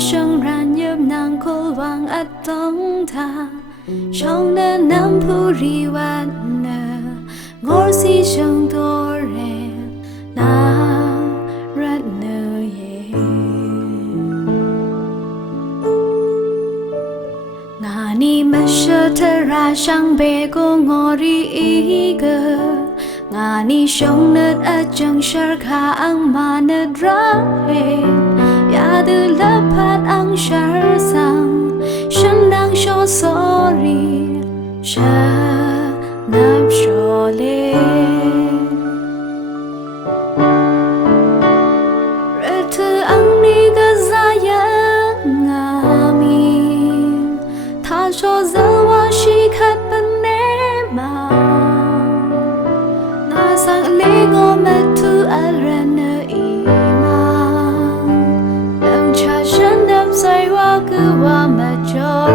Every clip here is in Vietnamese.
sông ran nhấp nàng khô vàng ắt tông tha trong nơi nam phu ri wat nơ ngor si sông to re na rat nơ ye ngani masha thara sang be ko ngori iga ngani sông nết a chang shar kha ang ma nết ra he ya de la phat ang shar sang shan dang sho sorry sha nap sho le re thu ang ni ga za ya ngami tha sho za wa shi khat ban ne ma sang lê ngô mẹ thu alrana ima lang cha shan đam say wa cứ wa mẹ chor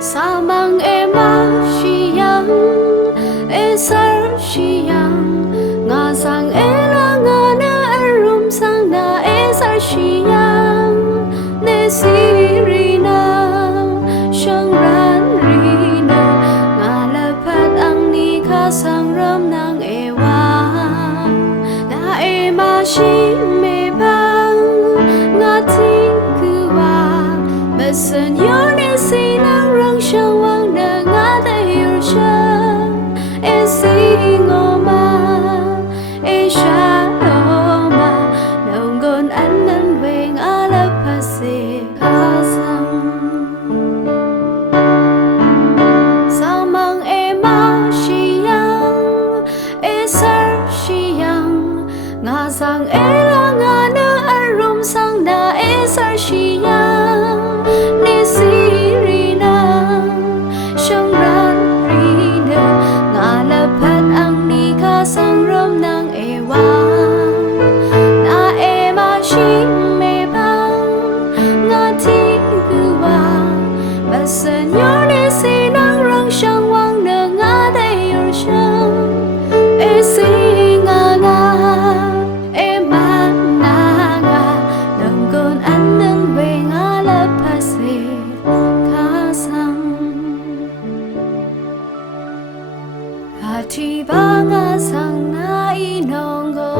sa mang ema shi yang e sar shi yang nga sang e la nga na arum sang na e sar shi yang ne si ri na shang ran ri na sang ram nang e wa na e ma shi me bang nga thi ku wa ma san yo ne si nang rang shang wang na nga da yu shang e si ngo ma e sha o ma nong gon an nan we nga la pa se ka sang sang mang e ma nga sang e la nga na arum sang na e sar shi yang ni si ri na shang ran ri na nga la phat ang ni ka sang ram nang e wa na e ma shi me bang nga thi ku wa ba san yo ni si nang rang shang wang na nga dai yor shang e si nga nga Hati banga sang nai nongo.